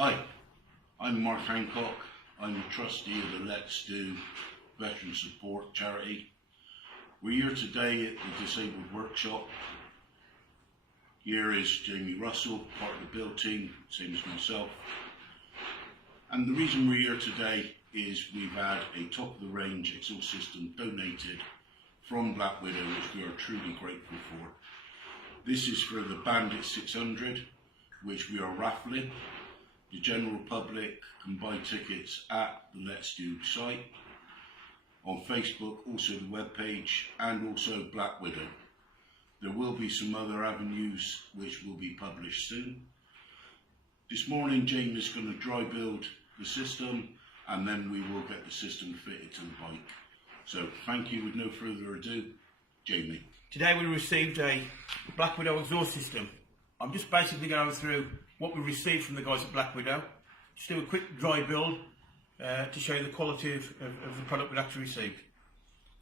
Hi, I'm Mark Hancock. I'm a trustee of the Let's Do Veteran Support Charity. We're here today at the Disabled Workshop. Here is Jamie Russell, part of the build team, same as myself. And the reason we're here today is we've had a top of the range exhaust system donated from Black Widow, which we are truly grateful for. This is for the Bandit 600, which we are raffling. The general public can buy tickets at the Let's Do site, on Facebook, also the webpage, and also Black Widow. There will be some other avenues which will be published soon. This morning Jamie is going to dry build the system, and then we will get the system fitted to the bike. So thank you. With no further ado, Jamie. Today we received a Black Widow exhaust system. I'm just basically going through what we received from the guys at Black Widow. Just do a quick dry build to show you the quality of the product we actually received.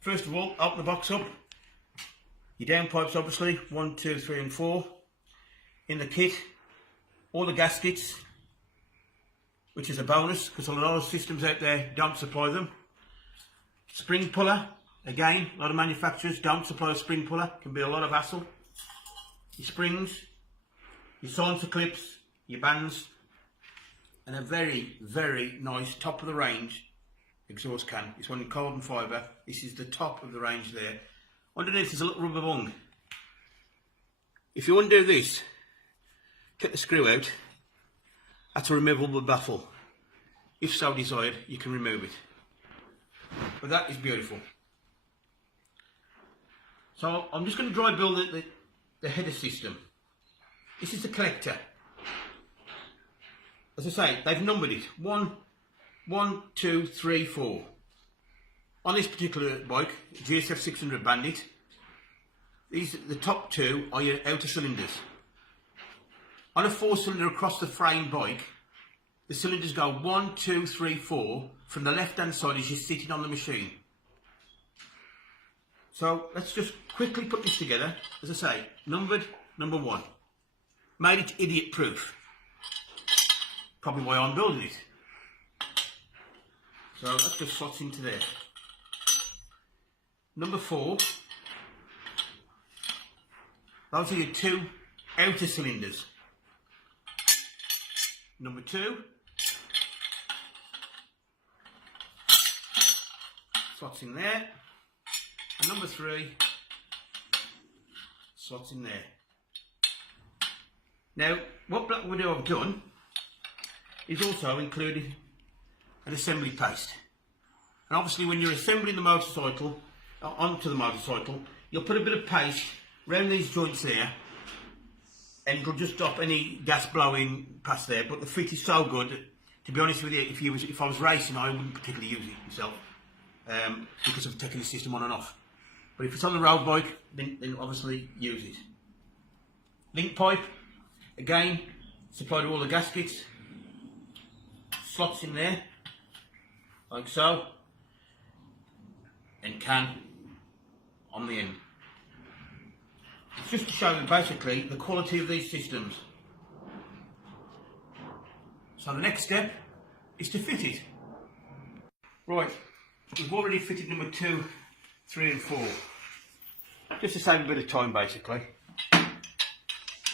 First of all, open the box up. Your downpipes, obviously, 1, 2, 3 and 4. In the kit, all the gaskets, which is a bonus because a lot of systems out there don't supply them. Spring puller, again, a lot of manufacturers don't supply a spring puller, can be a lot of hassle. Your springs, your silencer clips, your bands, and a very, very nice top of the range exhaust can. It's one in carbon fibre. This is the top of the range there. Underneath is a little rubber bung. If you undo this, take the screw out, that's a removable baffle. If so desired, you can remove it. But that is beautiful. So I'm just going to dry build the header system. This is the collector. As I say, they've numbered it. 1, 2, 3, 4. On this particular bike, GSF 600 Bandit, the top two are your outer cylinders. On a 4-cylinder across the frame bike, the cylinders go 1, 2, 3, 4 from the left hand side as you're sitting on the machine. So let's just quickly put this together. As I say, numbered, number 1. Made it idiot proof. Probably why I'm building it. So that just slots into there. Number 4. Those are your 2 outer cylinders. Number 2. Slots in there. And number 3. Slots in there. Now, what Black Widow have done is also included an assembly paste. And obviously when you're assembling the motorcycle, onto the motorcycle, you'll put a bit of paste around these joints there, and it'll just stop any gas blowing past there. But the fit is so good, to be honest with you, if I was racing, I wouldn't particularly use it myself, because of taking the system on and off. But if it's on the road bike, then obviously use it. Link pipe, again, supplied to all the gaskets. Slots in there, like so, and can on the end. It's just to show you basically the quality of these systems. So the next step is to fit it. Right, we've already fitted number 2, 3 and 4. Just to save a bit of time basically.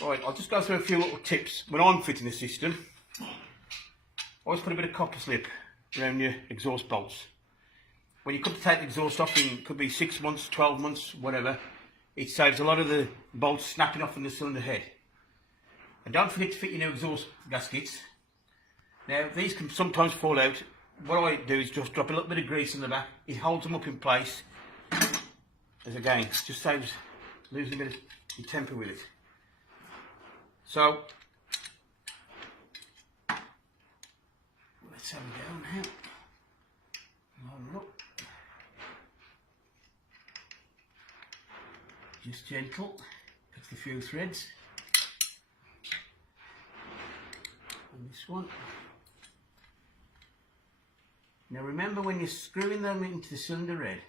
Right, I'll just go through a few little tips when I'm fitting the system. Always put a bit of copper slip around your exhaust bolts. When you come to take the exhaust off, it could be 6 months, 12 months, whatever, it saves a lot of the bolts snapping off in the cylinder head. And don't forget to fit your new exhaust gaskets. Now, these can sometimes fall out. What I do is just drop a little bit of grease in the back. It holds them up in place. As again, just saves losing a bit of your temper with it. So, let's have a go now. Line up. Just gentle. Pick a few threads. And this one. Now remember, when you're screwing them into the cylinder head,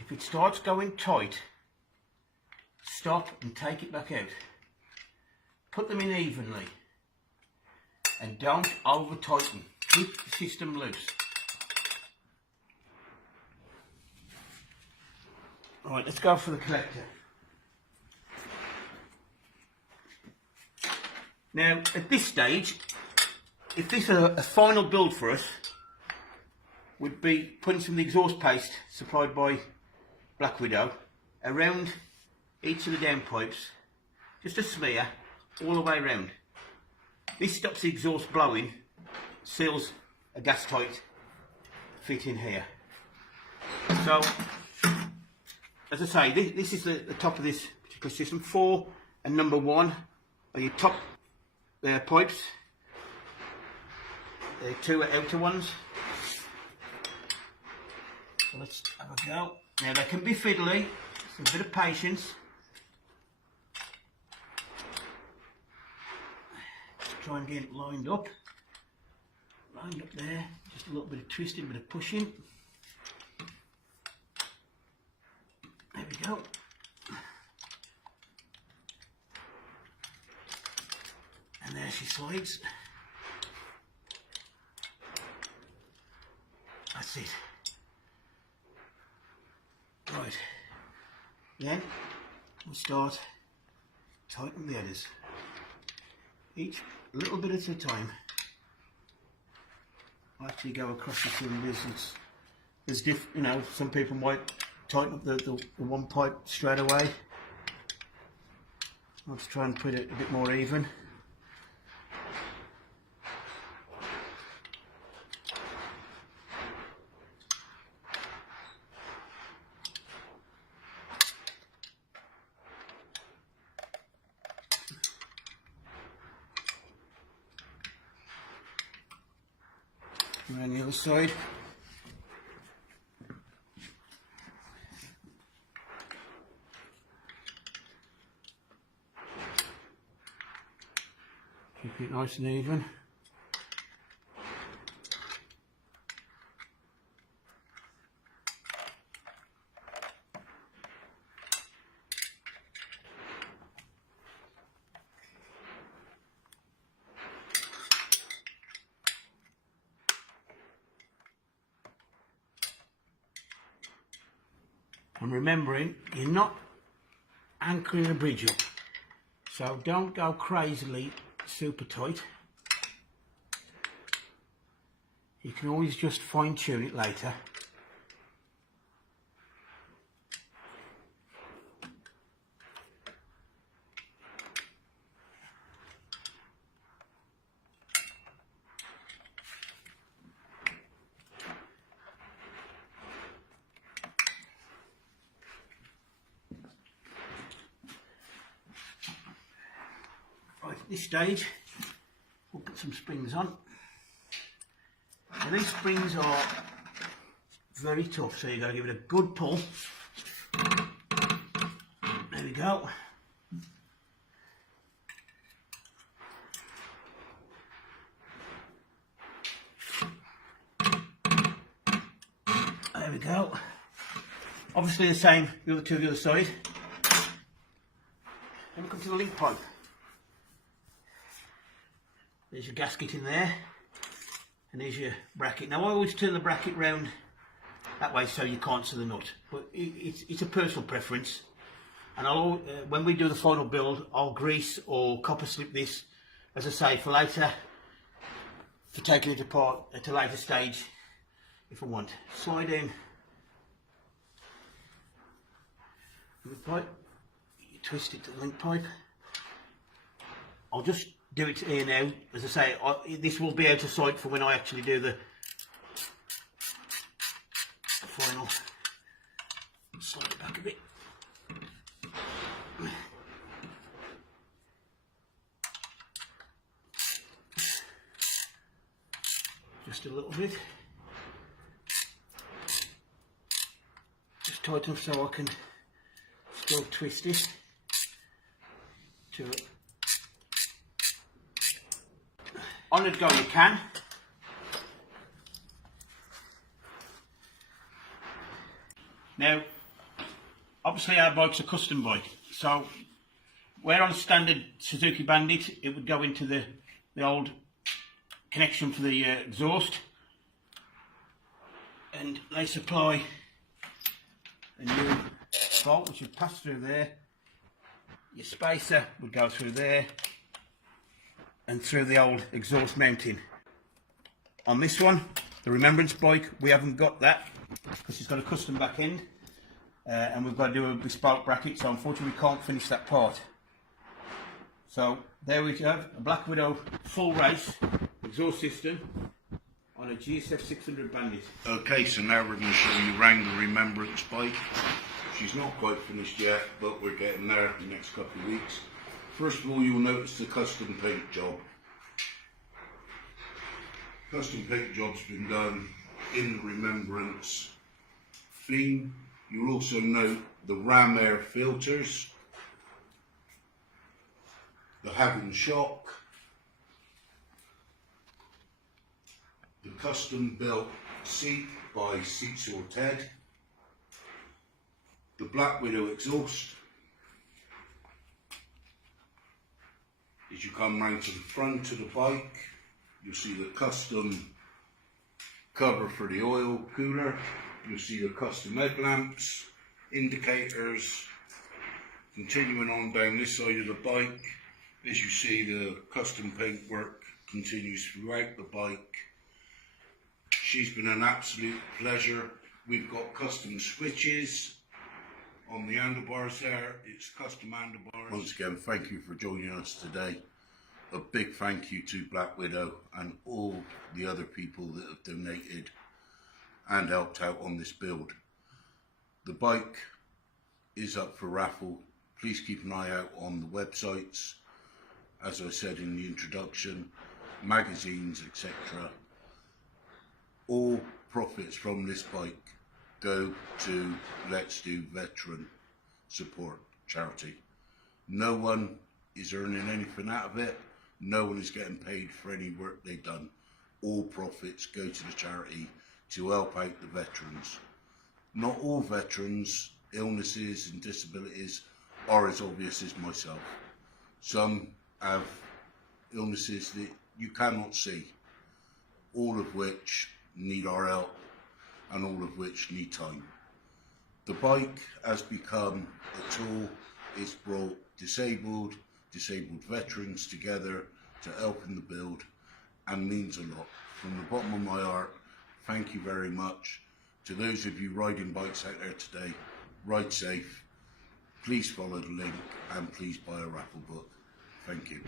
if it starts going tight, stop and take it back out. Put them in evenly. and don't over tighten. Keep the system loose. Right, let's go for the collector. Now, at this stage, if this is a final build for us, we'd be putting some of the exhaust paste supplied by Black Widow around each of the downpipes, just a smear all the way around. This stops the exhaust blowing, seals a gas tight fit in here. So, as I say, this is the top of this particular system. 4 and number 1 are your top pipes. 2 are outer ones. So let's have a go. Now they can be fiddly, so a bit of patience. Just try and get it lined up. Lined up there. Just a little bit of twisting, a bit of pushing. There we go. And there she slides. That's it. Right. Then we start tightening the headers. Each a little bit at a time. I actually go across the cylinders. There's some people might tighten up the one pipe straight away. Let's try and put it a bit more even. Around the other side. Keep it nice and even. And remembering, you're not anchoring the bridge up, so don't go crazily super tight. You can always just fine tune it later. Right, at this stage, we'll put some springs on. Now these springs are very tough, so you've got to give it a good pull. There we go. There we go. Obviously the same, the other two on the other side. Then we come to the link pipe. There's your gasket in there, and there's your bracket. Now I always turn the bracket round that way so you can't see the nut, but it's a personal preference. And when we do the final build, I'll grease or copper slip this, as I say, for later, for taking it apart at a later stage if I want. Slide in the pipe, you twist it to the link pipe. I'll just do it here now. As I say, this will be out of sight for when I actually do the final. Slide it back a bit. Just a little bit. Just tight enough so I can still twist it to it. On it go you can. Now, obviously our bike's a custom bike, so where on a standard Suzuki Bandit it would go into the old connection for the exhaust, and they supply a new bolt which would pass through there. Your spacer would go through there and through the old exhaust mounting. On this one, the Remembrance bike, we haven't got that because it's got a custom back end, and we've got to do a bespoke bracket, so unfortunately we can't finish that part. So there we have a Black Widow full race exhaust system on a GSF 600 Bandit. Okay, so now we're going to show you around the Remembrance bike. She's not quite finished yet, but we're getting there in the next couple of weeks. First of all, you'll notice the custom paint job. Custom paint job's been done in the Remembrance theme. You'll also note the ram air filters, the Haven shock, the custom built seat by Seats or Ted, the Black Widow exhaust. As you come round to the front of the bike, you'll see the custom cover for the oil cooler. You'll see the custom headlamps, indicators. Continuing on down this side of the bike, as you see, the custom paint work continues throughout the bike. She's been an absolute pleasure. We've got custom switches on the handlebars there. It's custom handlebars. Once again, thank you for joining us today. A big thank you to Black Widow and all the other people that have donated and helped out on this build. The bike is up for raffle. Please keep an eye out on the websites, as I said in the introduction, magazines, etc. All profits from this bike go to Let's Do Veteran Support charity. No one is earning anything out of it. No one is getting paid for any work they've done. All profits go to the charity to help out the veterans. Not all veterans' illnesses and disabilities are as obvious as myself. Some have illnesses that you cannot see, all of which need our help and all of which need time. The bike has become a tool. It's brought disabled veterans together to help in the build and means a lot. From the bottom of my heart, thank you very much. To those of you riding bikes out there today, ride safe. Please follow the link and please buy a raffle book. Thank you.